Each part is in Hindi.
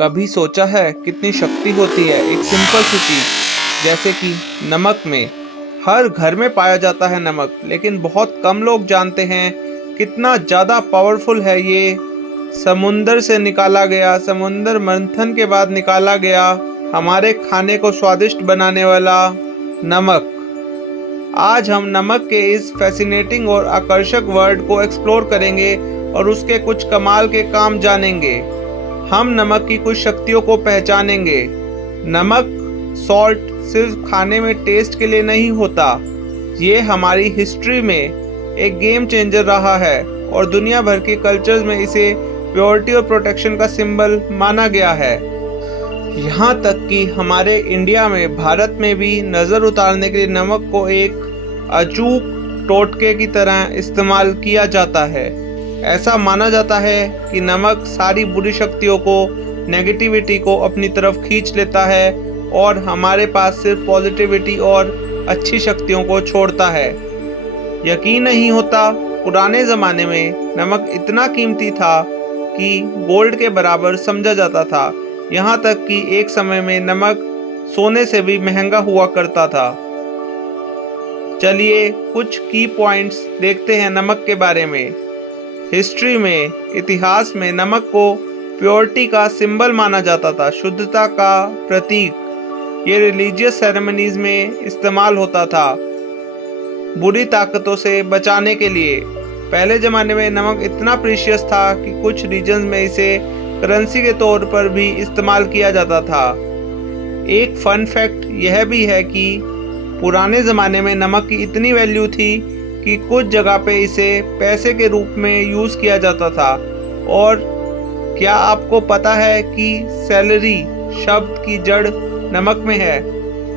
कभी सोचा है कितनी शक्ति होती है एक सिंपल सी चीज जैसे कि नमक में। हर घर में पाया जाता है नमक, लेकिन बहुत कम लोग जानते हैं कितना ज़्यादा पावरफुल है ये। समुंदर से निकाला गया, समुंदर मंथन के बाद निकाला गया, हमारे खाने को स्वादिष्ट बनाने वाला नमक। आज हम नमक के इस फैसिनेटिंग और आकर्षक वर्ड को एक्सप्लोर करेंगे और उसके कुछ कमाल के काम जानेंगे। हम नमक की कुछ शक्तियों को पहचानेंगे। नमक, सॉल्ट सिर्फ खाने में टेस्ट के लिए नहीं होता, ये हमारी हिस्ट्री में एक गेम चेंजर रहा है और दुनिया भर के कल्चर्स में इसे प्योरिटी और प्रोटेक्शन का सिंबल माना गया है। यहाँ तक कि हमारे इंडिया में, भारत में भी नज़र उतारने के लिए नमक को एक अचूक टोटके की तरह इस्तेमाल किया जाता है। ऐसा माना जाता है कि नमक सारी बुरी शक्तियों को, नेगेटिविटी को अपनी तरफ खींच लेता है और हमारे पास सिर्फ पॉजिटिविटी और अच्छी शक्तियों को छोड़ता है। यकीन नहीं होता, पुराने ज़माने में नमक इतना कीमती था कि गोल्ड के बराबर समझा जाता था। यहाँ तक कि एक समय में नमक सोने से भी महंगा हुआ करता था। चलिए कुछ की पॉइंट्स देखते हैं नमक के बारे में। हिस्ट्री में, इतिहास में नमक को प्योरिटी का सिंबल माना जाता था, शुद्धता का प्रतीक। ये रिलीजियस सेरेमनीज में इस्तेमाल होता था बुरी ताकतों से बचाने के लिए। पहले ज़माने में नमक इतना प्रीशियस था कि कुछ रीजन्स में इसे करेंसी के तौर पर भी इस्तेमाल किया जाता था। एक फन फैक्ट यह भी है कि पुराने ज़माने में नमक की इतनी वैल्यू थी कि कुछ जगह पे इसे पैसे के रूप में यूज़ किया जाता था। और क्या आपको पता है कि सैलरी शब्द की जड़ नमक में है?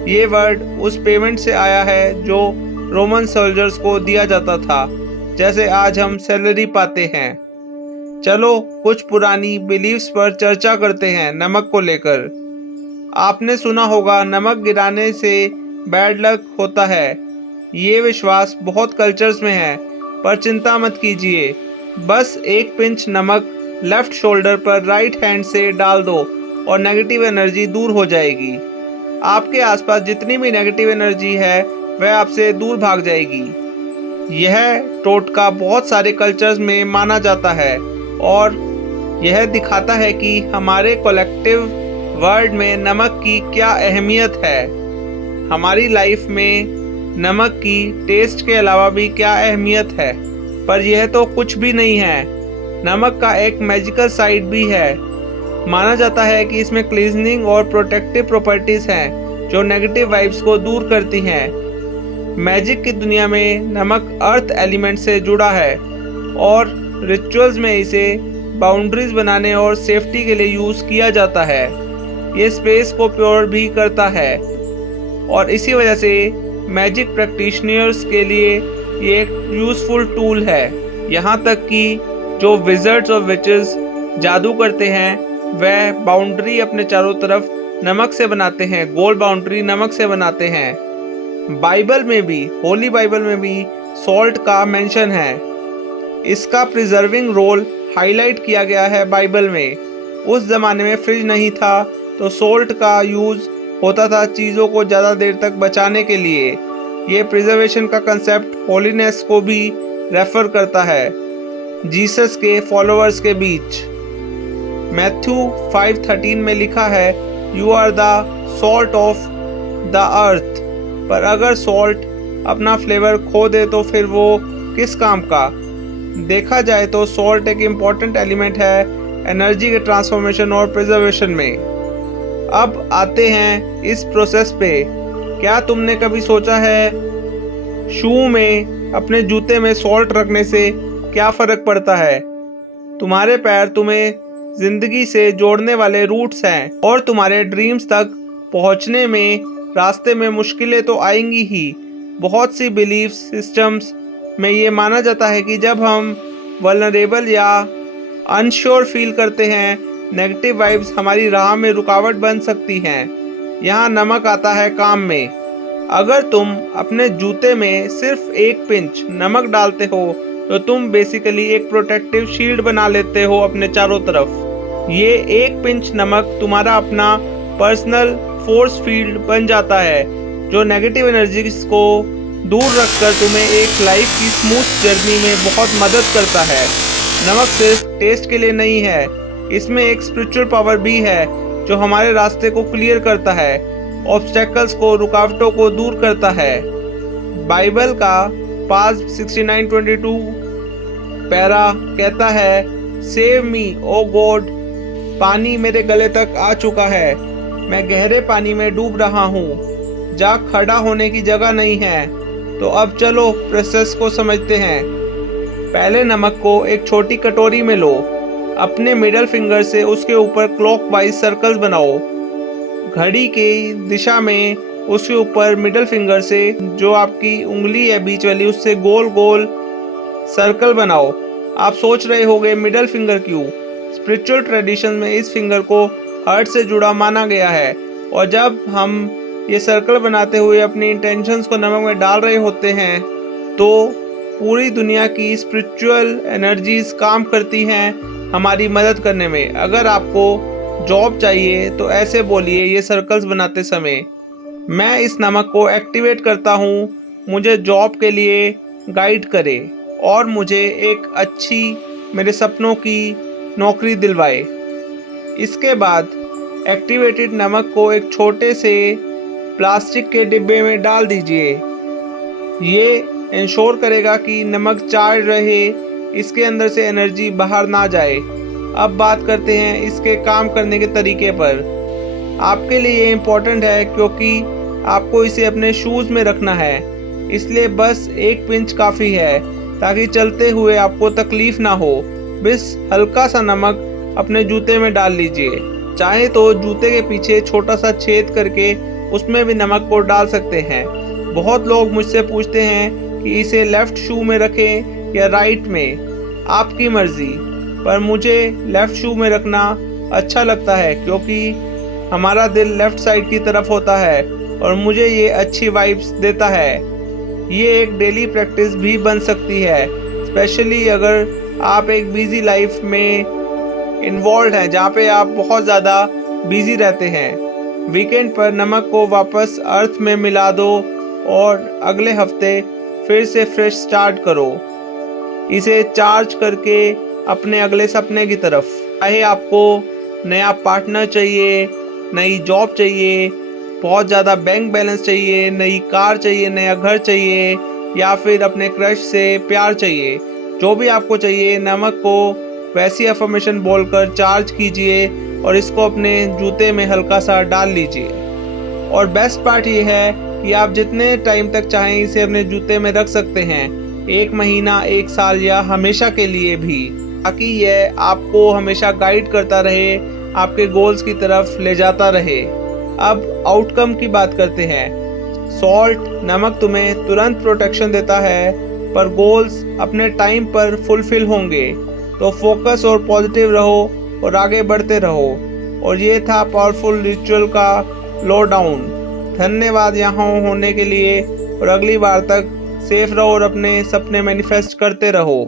ये वर्ड उस पेमेंट से आया है जो रोमन सोल्जर्स को दिया जाता था, जैसे आज हम सैलरी पाते हैं। चलो कुछ पुरानी बिलीव्स पर चर्चा करते हैं नमक को लेकर। आपने सुना होगा नमक गिराने से बैड लक होता है। ये विश्वास बहुत कल्चर्स में है, पर चिंता मत कीजिए। बस एक पिंच नमक लेफ्ट शोल्डर पर राइट हैंड से डाल दो और नेगेटिव एनर्जी दूर हो जाएगी। आपके आसपास जितनी भी नेगेटिव एनर्जी है वह आपसे दूर भाग जाएगी। यह टोटका बहुत सारे कल्चर्स में माना जाता है और यह दिखाता है कि हमारे कलेक्टिव वर्ल्ड में नमक की क्या अहमियत है। हमारी लाइफ में नमक की टेस्ट के अलावा भी क्या अहमियत है। पर यह तो कुछ भी नहीं है, नमक का एक मैजिकल साइड भी है। माना जाता है कि इसमें क्लीजनिंग और प्रोटेक्टिव प्रॉपर्टीज हैं जो नेगेटिव वाइब्स को दूर करती हैं। मैजिक की दुनिया में नमक अर्थ एलिमेंट से जुड़ा है और रिचुअल्स में इसे बाउंड्रीज बनाने और सेफ्टी के लिए यूज़ किया जाता है। ये स्पेस को प्योर भी करता है और इसी वजह से मैजिक प्रैक्टिशनर्स के लिए ये एक यूज़फुल टूल है। यहाँ तक कि जो विज़र्ड्स और विचेस जादू करते हैं वह बाउंड्री अपने चारों तरफ नमक से बनाते हैं, गोल बाउंड्री नमक से बनाते हैं। बाइबल में भी, होली बाइबल में भी सॉल्ट का मेंशन है। इसका प्रिजर्विंग रोल हाईलाइट किया गया है बाइबल में। उस ज़माने में फ्रिज नहीं था तो सॉल्ट का यूज़ होता था चीज़ों को ज़्यादा देर तक बचाने के लिए। ये प्रिजर्वेशन का कंसेप्ट होलीनेस को भी रेफर करता है जीसस के फॉलोअर्स के बीच। मैथ्यू 5:13 में लिखा है, you are the salt of the earth. पर अगर सॉल्ट अपना फ्लेवर खो दे तो फिर वो किस काम का? देखा जाए तो सॉल्ट एक इम्पॉर्टेंट एलिमेंट है एनर्जी के ट्रांसफॉर्मेशन और प्रिजर्वेशन में। अब आते हैं इस प्रोसेस पे। क्या तुमने कभी सोचा है शू में, अपने जूते में सॉल्ट रखने से क्या फ़र्क पड़ता है? तुम्हारे पैर तुम्हें ज़िंदगी से जोड़ने वाले रूट्स हैं और तुम्हारे ड्रीम्स तक पहुंचने में रास्ते में मुश्किलें तो आएंगी ही। बहुत सी बिलीफ सिस्टम्स में ये माना जाता है कि जब हम वल्नरेबल या अनश्योर फील करते हैं, नेगेटिव वाइब्स हमारी राह में रुकावट बन सकती हैं। यहाँ नमक आता है काम में। अगर तुम अपने जूते में सिर्फ एक पिंच नमक डालते हो तो तुम बेसिकली एक प्रोटेक्टिव शील्ड बना लेते हो अपने चारों तरफ। ये एक पिंच नमक तुम्हारा अपना पर्सनल फोर्स फील्ड बन जाता है, जो नेगेटिव एनर्जीज को दूर रखकर तुम्हें एक लाइफ की स्मूथ जर्नी में बहुत मदद करता है। नमक सिर्फ टेस्ट के लिए नहीं है, इसमें एक स्पिरिचुअल पावर भी है जो हमारे रास्ते को क्लियर करता है, ऑब्स्टेकल्स को, रुकावटों को दूर करता है। बाइबल का पास 69:22 पैरा कहता है, सेव मी ओ गॉड, पानी मेरे गले तक आ चुका है, मैं गहरे पानी में डूब रहा हूँ, जा खड़ा होने की जगह नहीं है। तो अब चलो प्रोसेस को समझते हैं। पहले नमक को एक छोटी कटोरी में लो, अपने मिडल फिंगर से उसके ऊपर क्लॉकवाइज सर्कल्स बनाओ, घड़ी की दिशा में उसके ऊपर मिडल फिंगर से जो आपकी उंगली है बीच वाली उससे गोल गोल सर्कल बनाओ। आप सोच रहे होंगे मिडल फिंगर क्यों? स्पिरिचुअल ट्रेडिशन में इस फिंगर को हार्ट से जुड़ा माना गया है, और जब हम ये सर्कल बनाते हुए अपनी इंटेंशंस को नमक में डाल रहे होते हैं तो पूरी दुनिया की स्पिरिचुअल एनर्जीज काम करती हैं हमारी मदद करने में। अगर आपको जॉब चाहिए तो ऐसे बोलिए ये सर्कल्स बनाते समय, मैं इस नमक को एक्टिवेट करता हूँ, मुझे जॉब के लिए गाइड करे और मुझे एक अच्छी मेरे सपनों की नौकरी दिलवाए। इसके बाद एक्टिवेटेड नमक को एक छोटे से प्लास्टिक के डिब्बे में डाल दीजिए। ये इंश्योर करेगा कि नमक चार्ज रहे, इसके अंदर से एनर्जी बाहर ना जाए। अब बात करते हैं इसके काम करने के तरीके पर। आपके लिए ये इम्पोर्टेंट है क्योंकि आपको इसे अपने शूज़ में रखना है, इसलिए बस एक पिंच काफ़ी है ताकि चलते हुए आपको तकलीफ ना हो। बस हल्का सा नमक अपने जूते में डाल लीजिए, चाहे तो जूते के पीछे छोटा सा छेद करके उसमें भी नमक को डाल सकते हैं। बहुत लोग मुझसे पूछते हैं कि इसे लेफ्ट शू में रखें या राइट में, आपकी मर्जी, पर मुझे लेफ्ट शू में रखना अच्छा लगता है क्योंकि हमारा दिल लेफ्ट साइड की तरफ होता है और मुझे ये अच्छी वाइब्स देता है। ये एक डेली प्रैक्टिस भी बन सकती है, स्पेशली अगर आप एक बिजी लाइफ में इन्वॉल्व हैं जहाँ पे आप बहुत ज़्यादा बिजी रहते हैं। वीकेंड पर नमक को वापस अर्थ में मिला दो और अगले हफ्ते फिर से फ्रेश स्टार्ट करो, इसे चार्ज करके अपने अगले सपने की तरफ। चाहे आपको नया पार्टनर चाहिए, नई जॉब चाहिए, बहुत ज़्यादा बैंक बैलेंस चाहिए, नई कार चाहिए, नया घर चाहिए, या फिर अपने क्रश से प्यार चाहिए, जो भी आपको चाहिए, नमक को वैसी अफर्मेशन बोलकर चार्ज कीजिए और इसको अपने जूते में हल्का सा डाल लीजिए। और बेस्ट पार्ट ये है कि आप जितने टाइम तक चाहें इसे अपने जूते में रख सकते हैं, 1 महीना, 1 साल या हमेशा के लिए भी, ताकि यह आपको हमेशा गाइड करता रहे, आपके गोल्स की तरफ ले जाता रहे। अब आउटकम की बात करते हैं। सॉल्ट, नमक तुम्हें तुरंत प्रोटेक्शन देता है, पर गोल्स अपने टाइम पर फुलफिल होंगे। तो फोकस और पॉजिटिव रहो और आगे बढ़ते रहो। और ये था पावरफुल रिचुअल का लो डाउन। धन्यवाद यहाँ होने के लिए, और अगली बार तक सेफ रहो और अपने सपने मैनिफेस्ट करते रहो।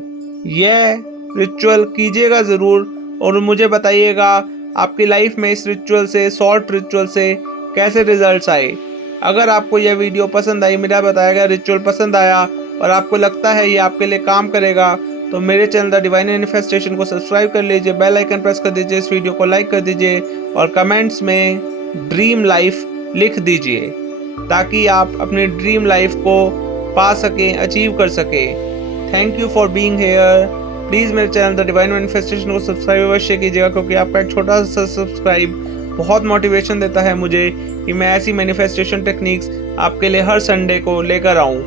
यह रिचुअल कीजिएगा ज़रूर और मुझे बताइएगा आपकी लाइफ में इस रिचुअल से, सॉल्ट रिचुअल से कैसे रिजल्ट्स आए। अगर आपको यह वीडियो पसंद आई, मेरा बताया गया रिचुअल पसंद आया और आपको लगता है ये आपके लिए काम करेगा, तो मेरे चैनल द डिवाइन मैनिफेस्टेशन को सब्सक्राइब कर लीजिए, बेल आइकन प्रेस कर दीजिए, इस वीडियो को लाइक कर दीजिए और कमेंट्स में ड्रीम लाइफ लिख दीजिए ताकि आप अपनी ड्रीम लाइफ को पा सकें, अचीव कर सकें। Thank you for being here. Please मेरे चैनल द डिवाइन मैनिफेस्टेशन को सब्सक्राइब अवश्य कीजिएगा क्योंकि आपका एक छोटा सा सब्सक्राइब बहुत मोटिवेशन देता है मुझे कि मैं ऐसी मैनिफेस्टेशन टेक्निक्स आपके लिए हर संडे को लेकर आऊँ।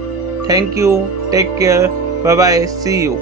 Thank you, take care, bye bye, see you.